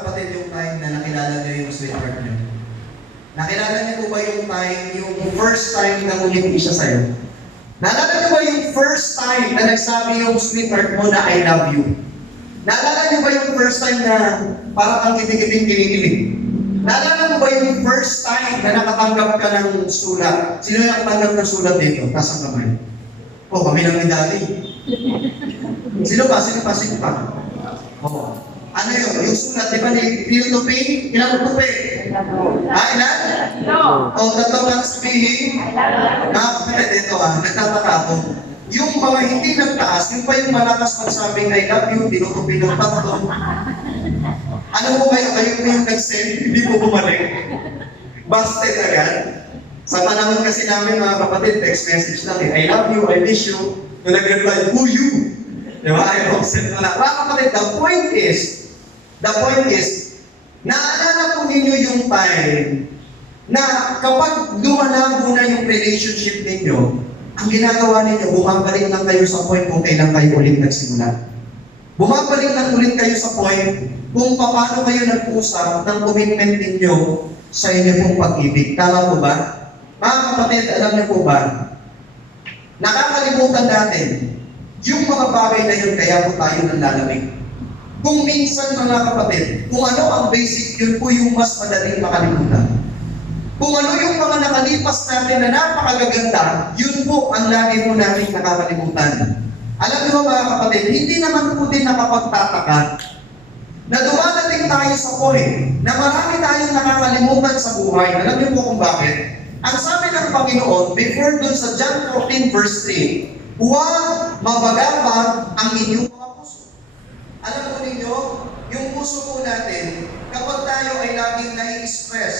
Kapatid, yung time na nakilala niyo yung sweetheart niyo. Nakilala niyo po ba yung time, yung first time na ngumiti siya sa'yo? Naalala niyo ba yung first time na nagsabi yung sweetheart mo na I love you? Naalala niyo ba yung first time na parang ang kitig-kiting kinikilig? Naalala mo ba yung first time na nakatanggap ka ng sulat? Sino yung nakatanggap ng sulat dito? Taas ang kamay. Oh, kami lang ni Daddy. Sino pa? Sino pa? Sino pa? Oh. Ano yun? Yung sulat, di ba? Feel to pay? Ilang to pay? Ilan? O, tatlo lang sabihin. Kapatid, ito nagtataka ako. Yung mga hindi nagtaas, yung pa yung malakas magsabing I love you, dinutupi ng tatlo. Ano mo kayo? Kayo na yung nag-send, hindi po bumalik. Busted agad. Sa panahon kasi namin mga kapatid, text message lang I love you, I miss you. Yung nag-reply, who you? Diba? I don't send na lang. Mga kapatid, the point is, naalala po ninyo yung time na kapag lumalabo na yung relationship ninyo, ang ginagawa ninyo, bumabalik lang kayo sa point kung kailan kayo ulit nagsimula. Bumabalik lang ulit kayo sa point kung paano kayo nag-usap ng commitment ninyo sa inyo pong pag-ibig. Tama po ba? Mga kapatid, alam niyo po ba? Nakakalimutan natin yung mga bagay na yun, kaya po tayo nanlalamig. Kung minsan mga kapatid, kung ano ang basic, yun po yung mas madaling makalimutan. Kung ano yung mga nakalipas natin na napakagaganda, yun po ang lagi po natin nakakalimutan. Alam niyo mga kapatid, hindi naman po din nakapagtataka na dumadating tayo sa point na marami tayong nakakalimutan sa buhay. Alam niyo po kung bakit? Ang sabi ng Panginoon, before dun sa John 14 verse 3, huwag mabagabag ang inyong mga puso. Alam po ninyo, yung puso po natin, kapag tayo ay laging nai-stress,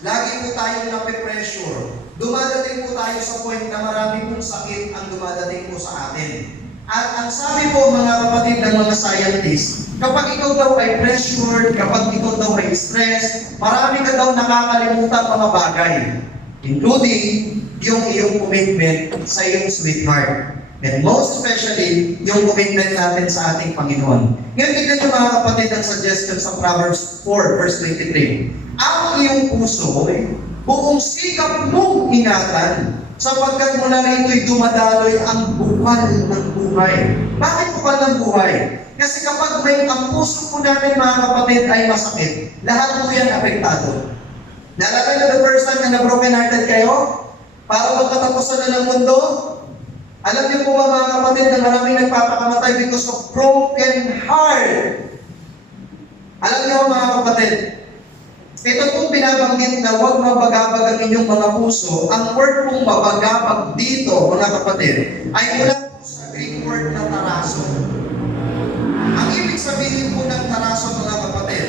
lagi po tayong nape-pressure, dumadating po tayo sa point na marami pong sakit ang dumadating po sa atin. At ang sabi po mga kapatid ng mga scientists, kapag ikaw daw ay pressured, kapag ikaw daw ay stress, marami ka daw nakakalimutan mga bagay, including yung iyong commitment sa iyong sweetheart. And most especially, yung commitment natin sa ating Panginoon. Ngayon, tignan nyo mga kapatid ang suggestion sa Proverbs 4 verse 23. Ang iyong puso, buong sikap mong ingatan, sapagkat mula rito'y dumadaloy ang bukal ng buhay. Bakit bukal ng buhay? Kasi kapag ang puso po natin mga kapatid ay masakit, lahat po yan apektado. Naalala nyo the first time na broken hearted kayo? Para magkatapusan na ng mundo? Alam niyo po ba mga kapatid na maraming nagpapakamatay because of broken heart? Alam niyo mga kapatid, ito pong binabanggit na huwag mabagabag ang inyong mga puso. Ang word pong mabagabag dito, mga kapatid, ay mula po sa Greek word na taraso. Ang ibig sabihin po ng taraso, mga kapatid,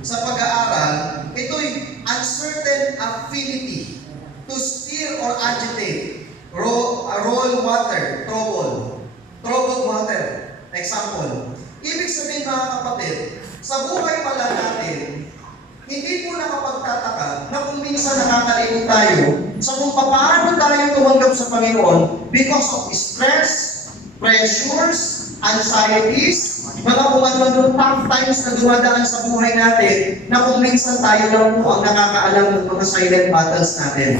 sa pag-aaral, ito'y uncertain affinity to stir or agitate. Roll water, troubled water. Example. Ibig sabihin mga kapatid, sa buhay pala natin, hindi po nakapagtataka na kung minsan nakakalimot tayo sa kung paano tayo tumanggap sa Panginoon because of stress, pressures, anxieties, mga kung ano tough times na dumadaan sa buhay natin na kung minsan tayo lang po ang nakakaalam ng mga silent battles natin.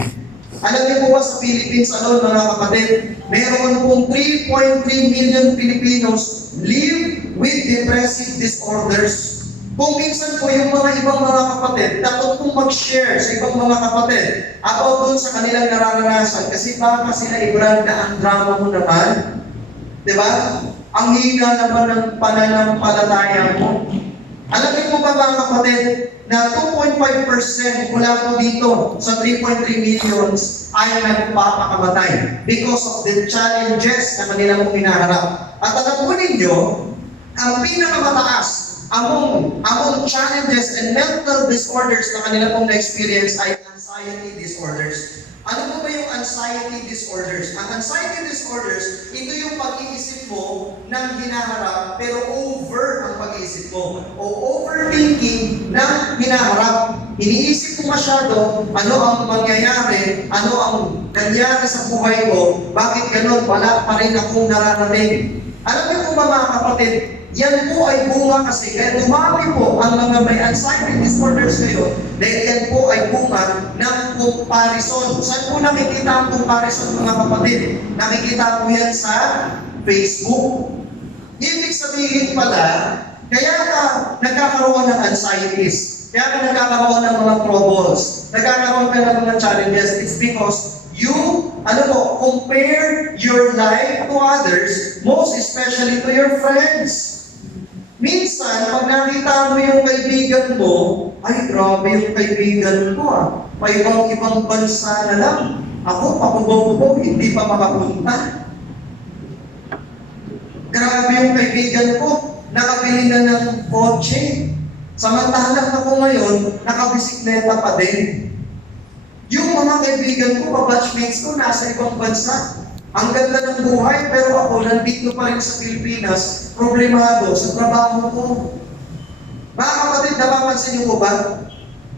Alam niyo po ba sa Philippines alone mga kapatid, meron pong 3.3 million Filipinos live with depressive disorders. Kung minsan po yung mga ibang mga kapatid, dapat pong mag-share sa ibang mga kapatid about doon sa kanilang nararanasan kasi baka sila i-brand na ang drama mo naman. Diba? Ang hina naman ng pananampalataya mo. Alam niyo po ba mga kapatid, na 2.5% mula po dito sa 3.3 millions ay nagpapakamatay because of the challenges na kanilang pong hinaharap. At alam po ninyo, ang pinakamataas among challenges and mental disorders na kanila pong na-experience ay anxiety disorders. Ano po ba yung anxiety disorders? Ang anxiety disorders, ito yung pag-iisip mo ng hinaharap pero over ang pag-iisip mo. O overthinking ng hinaharap. Iniisip mo masyado ano ang mangyayari, ano ang nangyari sa buhay ko, bakit ganun, wala pa rin akong nararating. Alam niyo po ba mga kapatid, yan po ay bunga kasi, kaya dumami po ang mga may anxiety disorders ngayon, dahil yan po ay bunga ng comparison. Saan po nakikita ang comparison, mga kapatid? Nakikita po yan sa Facebook. Ibig sabihin pala, kaya ka nagkakaroon ng anxieties, kaya ka nagkakaroon ng mga troubles, nagkakaroon ka ng mga challenges, it's because you, compare your life to others, most especially to your friends. Minsan, pag nakita mo yung kaibigan mo, ay, grabe yung kaibigan ko may ibang bansa na lang. Ako, pakubaw-kubaw, hindi pa makapunta. Grabe yung kaibigan ko, nakabili na ng kotse. Samantalang ako ngayon, nakabisikleta pa din. Yung mga kaibigan ko, kabatchmates ko, nasa ibang bansa. Ang ganda ng buhay, pero ako nandito pa rin sa Pilipinas, problemado sa trabaho ko. Mga kapatid, napapansin niyo po ba?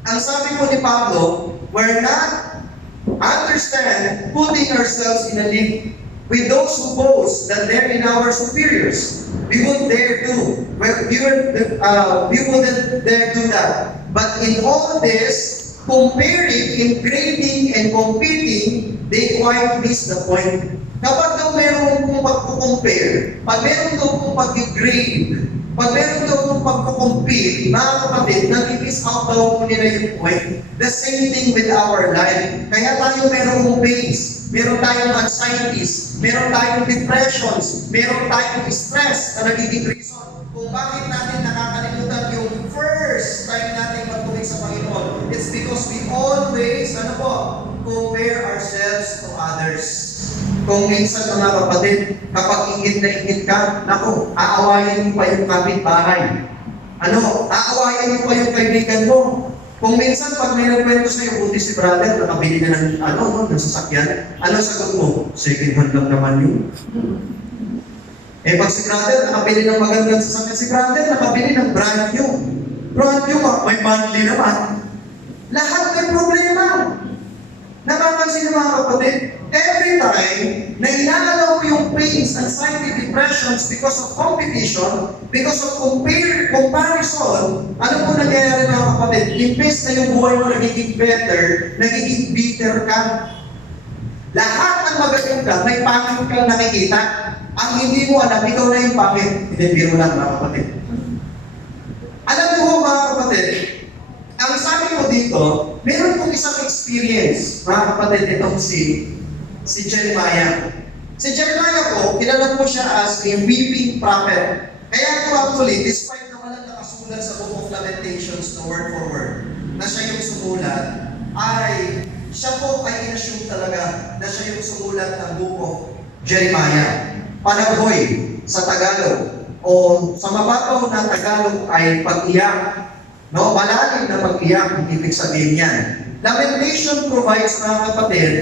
Ang sabi po ni Pablo, we're not understand putting ourselves in a league with those who boast that they're in our superiors. We wouldn't dare do. We wouldn't dare do that. But in all this, comparing, grading, and competing, they quite miss the point. Kapag daw meron kong pag-compare, pag meron daw kong pag-grade, pag meron daw kong pag-compete, mga kapatid, nag-miss out daw po nila yung point. The same thing with our life. Kaya tayo meron kong pains, meron tayong anxieties, meron tayong depressions, meron tayong stress na nagiging reason kung bakit natin nakakalimutan yung first time natin magtuwid sa Panginoon. It's because we always, compare ourselves to others. Kung minsan, mga kapatid, kapag ingit na ingit ka, aawayin mo pa yung kapitbahay. Aawayin mo pa yung kaibigan mo. Kung minsan, pag may nagkwento sa'yo, buti si brother, nakabili na ng sasakyan, sagot mo? Second hand lang naman yun. Pag si brother, nakabili ng magandang sasakyan, si brother, nakabili ng brand new. Brand new, may monthly naman. Lahat may problema. Napapansin ng mga kapatid, every time na inaalala mo yung pains, anxiety, depressions because of competition, because of comparison, ano po nangyayari mga kapatid? Imbes na yung buhay mo nagiging better, nagiging bitter ka. Lahat ng magaling ka, may pangit kang nakikita. Ang hindi mo alam, ikaw na yung pangit. Hindi lang mga kapatid. Alam mo mga kapatid, ang sabi ko dito, meron pong isang experience, mga kapatid, itong si Jeremiah. Si Jeremiah po, kilala po siya as a weeping prophet. Kaya po actually, despite na walang nakasulat sa Book of Lamentations na word for word, na siya yung sumulat, ay siya po ay inassume talaga na siya yung sumulat ng Book of Jeremiah. Panaghoy sa Tagalog, o sa mababaw na Tagalog ay pag-iyak. Malalim na pag-iyak, ang ibig sabihin yan. Lamentation provides, mga kapatid,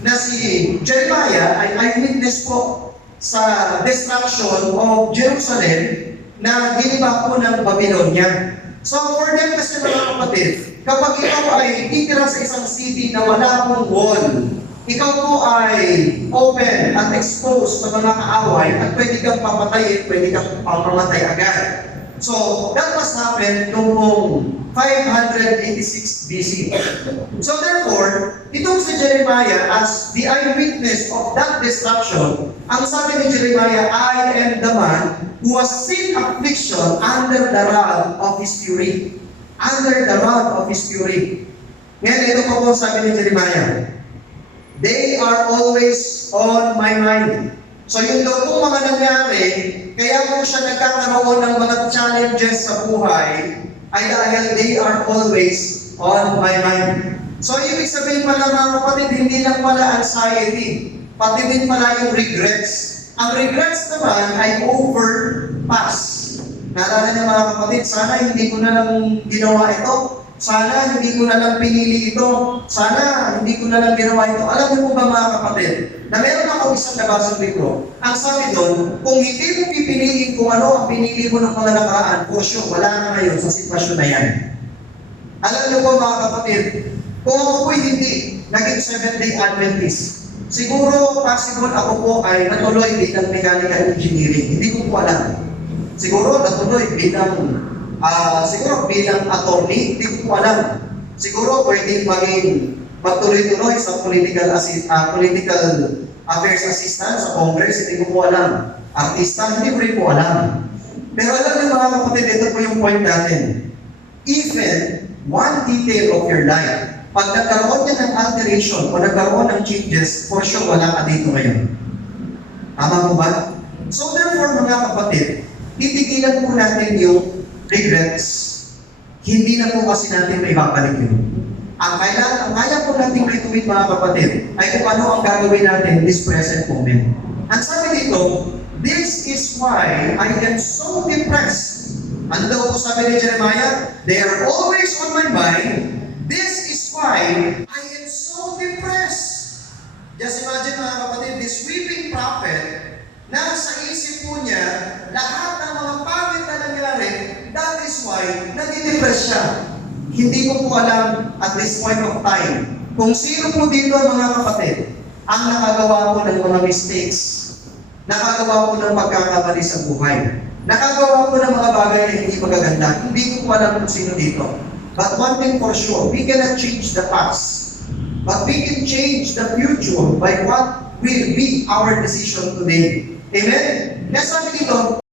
na si Jeremiah ay eyewitness po sa destruction of Jerusalem na giniba po ng Babylonia. So for them kasi, mga kapatid, kapag ikaw ay titira sa isang city na wala pong wall, ikaw po ay open at exposed sa mga kaaway at pwede kang papatayin, pwede kang pamamatay agad. So, that must happen noong 586 BC. So therefore, itong si Jeremiah as the eyewitness of that destruction, ang sabi ni Jeremiah, I am the man who has seen affliction under the rod of his fury. Under the rod of his fury. Ngayon, ito po sabi ni Jeremiah, they are always on my mind. So yung daw kung mga nangyari, kaya po siya nagkakaroon ng mga challenges sa buhay, ay dahil they are always on my mind. So ibig sabihin pala, mga kapatid, hindi lang pala anxiety, pati din pala yung regrets. Ang regrets naman ay overpass. Naalala niyo mga kapatid, sana hindi ko na lang ginawa ito. Sana hindi ko na lang pinili ito. Sana hindi ko na lang ginawa ito. Alam niyo po ba mga kapatid, na meron ako isang nabasang libro. Ang sabi doon, kung hindi mo pipiliin kung ano ang pinili mo ng mga nakaraan, posyo, wala na ngayon sa sitwasyon na yan. Alam niyo po mga kapatid, kung ako po'y hindi naging 7-day Adventist, siguro possible ako po ay natuloy bilang mechanical engineering. Hindi ko po alam. Siguro natuloy bilang attorney, hindi ko po alam. Siguro pwedeng magtuloy-tuloy sa political affairs assistant sa Congress, hindi ko po alam. Artista, hindi ko rin po alam. Pero alam niyo mga kapatid, ito po yung point natin. Even one detail of your life, pag nagkaroon niya ng alteration o nagkaroon ng changes, for sure wala ka dito ngayon. Tama po ba? So therefore mga kapatid, titigilan po natin yung regrets. Hindi na po kasi natin may babalik yun. Ang kaya po natin gawin mga kapatid ay kung ano ang gagawin natin this present moment. Ang sabi dito, this is why I am so depressed. Ano daw po sabi ni Jeremiah? They are always on my mind. This is why I am so depressed. Just imagine mga kapatid, this weeping prophet, na sa isip po niya, lahat ng mga pangit na nangyari, that is why nadidepress siya. Hindi ko po alam at this point of time kung sino po dito mga kapatid ang nakagawa po ng mga mistakes, nakagawa po ng pagkakamali sa buhay, nakagawa po ng mga bagay na hindi magaganda. Hindi ko po alam kung sino dito. But one thing for sure, we cannot change the past, but we can change the future by what will be our decision today. Amen? Kaya sabi dito,